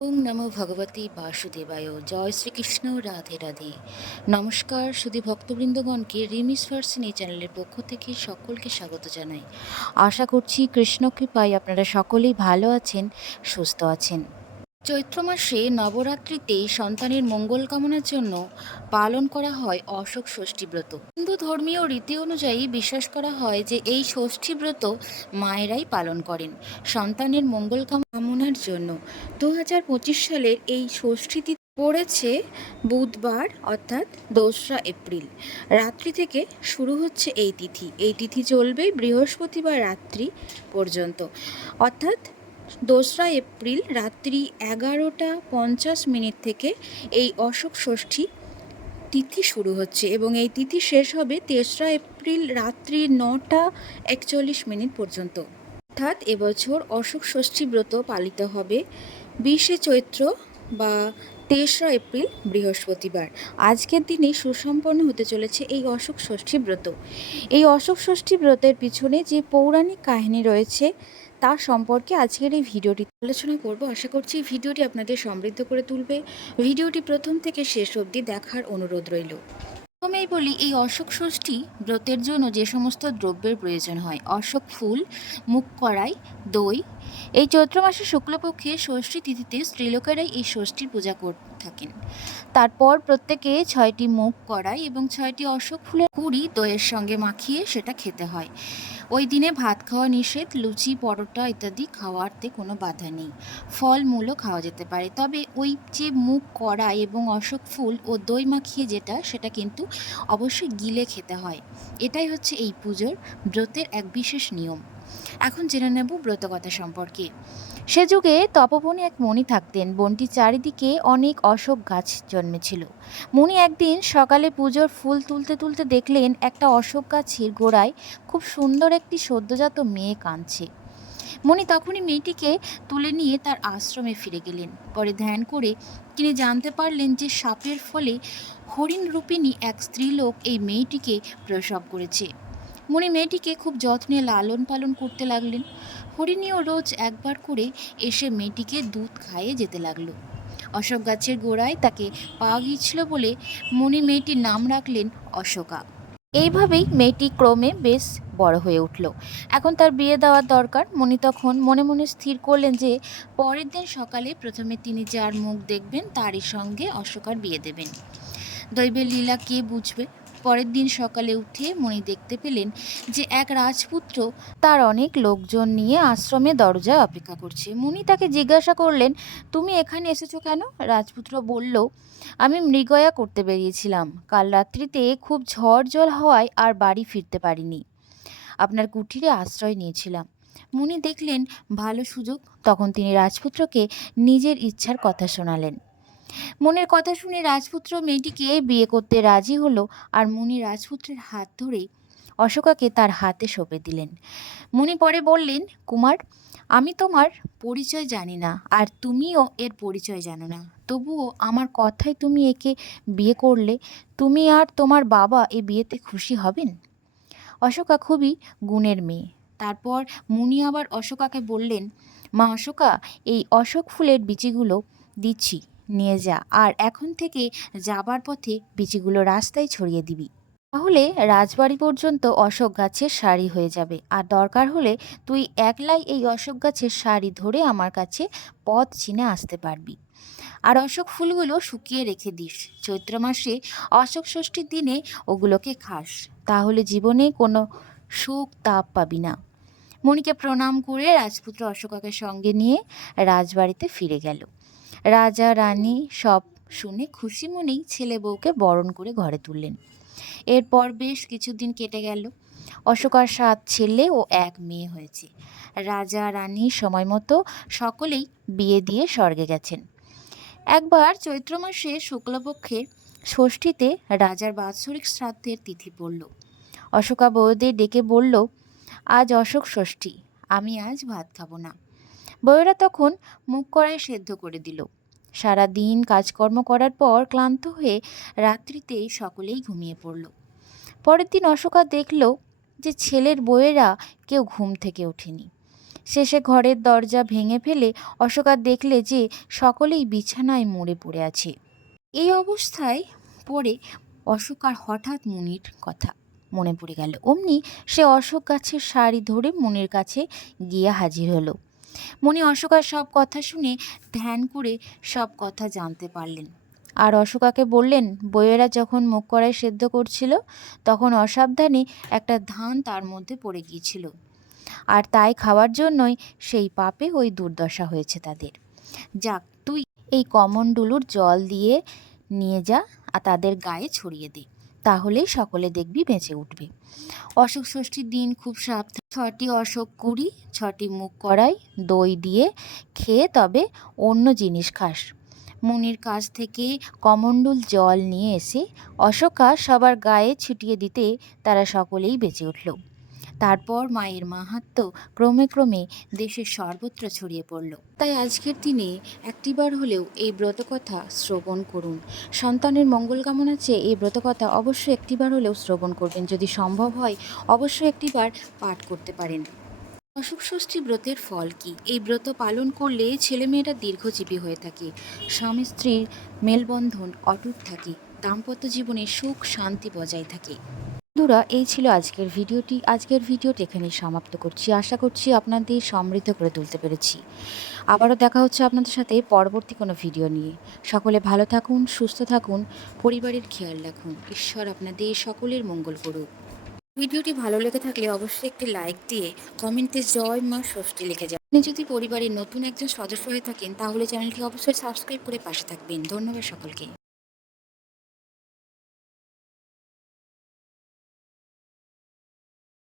ওম নমো ভগবতী বাসুদেবায়। জয় শ্রীকৃষ্ণ, রাধে রাধে। নমস্কার শুধু ভক্তবৃন্দগণকে রিমিস ভার্সন চ্যানেলের পক্ষ থেকে সকলকে স্বাগত জানাই। আশা করছি কৃষ্ণ কৃপায় আপনারা সকলেই ভালো আছেন, সুস্থ আছেন। চৈত্র মাসে নবরাত্রিতে সন্তানের মঙ্গল কামনার জন্য পালন করা হয় অশোক ষষ্ঠী ব্রত। হিন্দু ধর্মীয় রীতি অনুযায়ী বিশ্বাস করা হয় যে এই ষষ্ঠী ব্রত মায়েরাই পালন করেন সন্তানের মঙ্গল কামনার জন্য। দু হাজার পঁচিশ সালের এই ষষ্ঠী পড়েছে বুধবার, অর্থাৎ দোসরা এপ্রিল। রাত্রি থেকে শুরু হচ্ছে এই তিথি। এই তিথি চলবে বৃহস্পতিবার রাত্রি পর্যন্ত। অর্থাৎ দোসরা এপ্রিল রাত্রি এগারোটা পঞ্চাশ মিনিট থেকে এই অশোক ষষ্ঠী তিথি শুরু হচ্ছে এবং এই তিথি শেষ হবে তেসরা এপ্রিল রাত্রি নটা একচল্লিশ মিনিট পর্যন্ত। অর্থাৎ এবছর অশোক ষষ্ঠী ব্রত পালিত হবে বিশে চৈত্র বা তেসরা এপ্রিল বৃহস্পতিবার। আজকের দিনে সুসম্পন্ন হতে চলেছে এই অশোক ষষ্ঠী ব্রত। এই অশোক ষষ্ঠী ব্রতের পিছনে যে পৌরাণিক কাহিনী রয়েছে তার সম্পর্কে আজকের এই ভিডিওটি আলোচনা করব। আশা করছি ভিডিওটি আপনাদের সমৃদ্ধ করে তুলবে। ভিডিওটি প্রথম থেকে শেষ অবধি দেখার অনুরোধ রইল। প্রথমেই বলি, এই অশোক ষষ্ঠী ব্রতের জন্য যে সমস্ত দ্রব্যের প্রয়োজন হয়, অশোক ফুল মুখ কড়াই, দই, এই চৈত্র মাসের শুক্লপক্ষে ষষ্ঠী তিথিতে স্ত্রীলোকেরাই এই ষষ্ঠীর পূজা করে থাকেন। তারপর প্রত্যেকে ছয়টি মুখ কড়াই এবং ছয়টি অশোক ফুলের কুড়ি দইয়ের সঙ্গে মাখিয়ে সেটা খেতে হয়। ওই দিনে ভাত খাওয়া নিষেধ, লুচি, পরোটা ইত্যাদি খাওয়াতে কোনো বাধা নেই। ফল মূলও খাওয়া যেতে পারে। তবে ওই যে মুখ কড়া এবং অশোক ফুল ও দই মাখিয়ে যেটা, সেটা কিন্তু অবশ্যই গিলে খেতে হয়। এটাই হচ্ছে এই পুজোর ব্রতের এক বিশেষ নিয়ম। এখন জেনে নেব ব্রতকথা সম্পর্কে। সে যুগে তপবনে এক মণি থাকতেন, বনটির চারিদিকে অনেক অশোক গাছ জন্মেছিল। মণি একদিন সকালে পুজোর ফুল তুলতে তুলতে দেখলেন একটা অশোক গাছের গোড়ায় খুব সুন্দর একটি সদ্যজাত মেয়ে কাঁদছে। মণি তখনই মেয়েটিকে তুলে নিয়ে তার আশ্রমে ফিরে গেলেন। পরে ধ্যান করে তিনি জানতে পারলেন যে সাপের ফলে হরিণ রূপিণী এক স্ত্রীলোক এই মেয়েটিকে প্রসব করেছে। মণি মেয়েটিকে খুব যত্নে লালন পালন করতে লাগলেন। হরিণীও রোজ একবার করে এসে মেয়েটিকে দুধ খাইয়ে যেতে লাগল। অশোক গাছের গোড়ায় তাকে পাওয়া গিয়েছিল বলে মণি মেয়েটির নাম রাখলেন অশোকা। এইভাবেই মেয়েটি ক্রমে বেশ বড় হয়ে উঠল। এখন তার বিয়ে দেওয়ার দরকার। মণি তখন মনে মনে স্থির করলেন যে, পরের দিন সকালে প্রথমে তিনি যার মুখ দেখবেন, তারই সঙ্গে অশোকার বিয়ে দেবেন। দৈবের লীলা কে বুঝবে? পরের দিন সকালে উঠে মণি দেখতে পেলেন যে এক রাজপুত্র তার অনেক লোকজন নিয়ে আশ্রমে দরজায় অপেক্ষা করছে। মুনি তাকে জিজ্ঞাসা করলেন, তুমি এখানে এসেছ কেন? রাজপুত্র বলল, আমি মৃগয়া করতে বেরিয়েছিলাম। কাল রাত্রিতে খুব ঝড় জল হওয়ায় আর বাড়ি ফিরতে পারিনি। আপনার কুঠিরে আশ্রয় নিয়েছিলাম। মুনি দেখলেন, ভালো সুযোগ। তখন তিনি রাজপুত্রকে নিজের ইচ্ছার কথা শোনালেন। মনের কথা শুনে রাজপুত্র মেয়েটিকে বিয়ে করতে রাজি হলো আর মুনি রাজপুত্রের হাত ধরে অশোকাকে তার হাতে সঁপে দিলেন। মুনি পরে বললেন, কুমার, আমি তোমার পরিচয় জানি না আর তুমিও এর পরিচয় জানো না। তবুও আমার কথায় তুমি একে বিয়ে করলে তুমি আর তোমার বাবা এ বিয়েতে খুশি হবেন? অশোকা খুবই গুণের মেয়ে। তারপর মুনি আবার অশোকাকে বললেন, মা অশোকা, এই অশোক ফুলের বিচিগুলো দিচ্ছি। নিয়ে যা। আর এখন থেকে যাবার পথে বিচিগুলো রাস্তায় ছড়িয়ে দিবি। তাহলে রাজবাড়ি পর্যন্ত অশোক গাছের সারি হয়ে যাবে। আর দরকার হলে তুই একলাই এই অশোক গাছের শাড়ি ধরে আমার কাছে পথ চিনে আসতে পারবি। আর অশোক ফুলগুলো শুকিয়ে রেখে দিস। চৈত্র মাসে অশোক ষষ্ঠীর দিনে ওগুলোকে খাস। তাহলে জীবনে কোনো সুখ তাপ পাবি না। মণিকে প্রণাম করে রাজপুত্র অশোকাকে সঙ্গে নিয়ে রাজবাড়িতে ফিরে গেল। রাজা, রানী সব শুনে খুশি মনেই ছেলে বউকে বরণ করে ঘরে তুললেন। এরপর বেশ কিছুদিন কেটে গেল। অশোকার সাত ছেলে ও এক মেয়ে হয়েছে। রাজা, রানী সময় মতো সকলেই বিয়ে দিয়ে স্বর্গে গেছেন। একবার চৈত্র মাসে শুক্লপক্ষে ষষ্ঠীতে রাজার বাৎসরিক শ্রাদ্ধের তিথি পড়ল। অশোকা বউদের ডেকে বলল, আজ অশোক ষষ্ঠী, আমি আজ ভাত খাব না। বউয়েরা তখন মুখ কড়াই সেদ্ধ করে দিল। সারা দিন কাজকর্ম করার পর ক্লান্ত হয়ে রাত্রিতেই সকলেই ঘুমিয়ে পড়ল। পরের দিন অশোকা দেখল যে ছেলের বউয়েরা কেউ ঘুম থেকে ওঠেনি। শেষে ঘরের দরজা ভেঙে ফেলে অশোকা দেখলে যে সকলেই বিছানায় মরে পড়ে আছে। এই অবস্থায় পড়ে অশোক আর হঠাৎ মুনির কথা মনে পড়ে গেল। অমনি সে অশোক গাছের শাড়ি ধরে মুনির কাছে গিয়ে হাজির হলো। মনি অশোকার সব কথা শুনে ধ্যান করে সব কথা জানতে পারলেন। আর অশোকাকে বললেন, বইয়েরা যখন মুখ কড়াই সেদ্ধ করছিল, তখন অসাবধানে একটা ধান তার মধ্যে পড়ে গিয়েছিল। আর তাই খাওয়ার জন্যই সেই পাপে ওই দুর্দশা হয়েছে তাদের। যাক, তুই এই কমণ্ডলুর জল দিয়ে নিয়ে যা, আর তাদের গায়ে ছড়িয়ে দে। তাহলেই সকলে দেখবি বেঁচে উঠবে। অশোক ষষ্ঠীর দিন খুব সাপ ছটি অশোক কুড়ি ছটি মুখ করাই, দই দিয়ে খেয়ে তবে অন্য জিনিস খাস। মুনির কাছ থেকে কমণ্ডল জল নিয়ে এসে অশোকা সবার গায়ে ছিটিয়ে দিতে তারা সকলেই বেঁচে উঠল। তারপর মায়ের মাহাত্ম্য ক্রমে ক্রমে দেশের সর্বত্র ছড়িয়ে পড়ল। তাই আজকের দিনে একটিবার হলেও এই ব্রতকথা শ্রবণ করুন। সন্তানের মঙ্গল কামনা চেয়ে এই ব্রতকথা অবশ্যই একটিবার হলেও শ্রবণ করবেন। যদি সম্ভব হয়, অবশ্যই একটিবার পাঠ করতে পারেন। অশোক ষষ্ঠী ব্রতের ফল কি? এই ব্রত পালন করলে ছেলেমেয়েরা দীর্ঘজীবী হয়ে থাকে। স্বামী স্ত্রীর মেলবন্ধন অটুট থাকে। দাম্পত্য জীবনে সুখ শান্তি বজায় থাকে। বন্ধুরা, এই ছিল আজকের ভিডিওটি। আজকের ভিডিওটি এখানেই সমাপ্ত করছি। আশা করছি আপনাদের সমৃদ্ধ করে তুলতে পেরেছি। আবারও দেখা হচ্ছে আপনাদের সাথে পরবর্তী কোনো ভিডিও নিয়ে। সকলে ভালো থাকুন, সুস্থ থাকুন, পরিবারের খেয়াল রাখুন। ঈশ্বর আপনাদের সকলের মঙ্গল করুক। ভিডিওটি ভালো লেগে থাকলে অবশ্যই একটি লাইক দিয়ে কমেন্টে জয় মা ষষ্ঠী লিখে যান আপনি যদি পরিবারের নতুন একজন সদস্য হয়ে থাকেন, তাহলে চ্যানেলটি অবশ্যই সাবস্ক্রাইব করে পাশে থাকবেন। ধন্যবাদ সকলকে।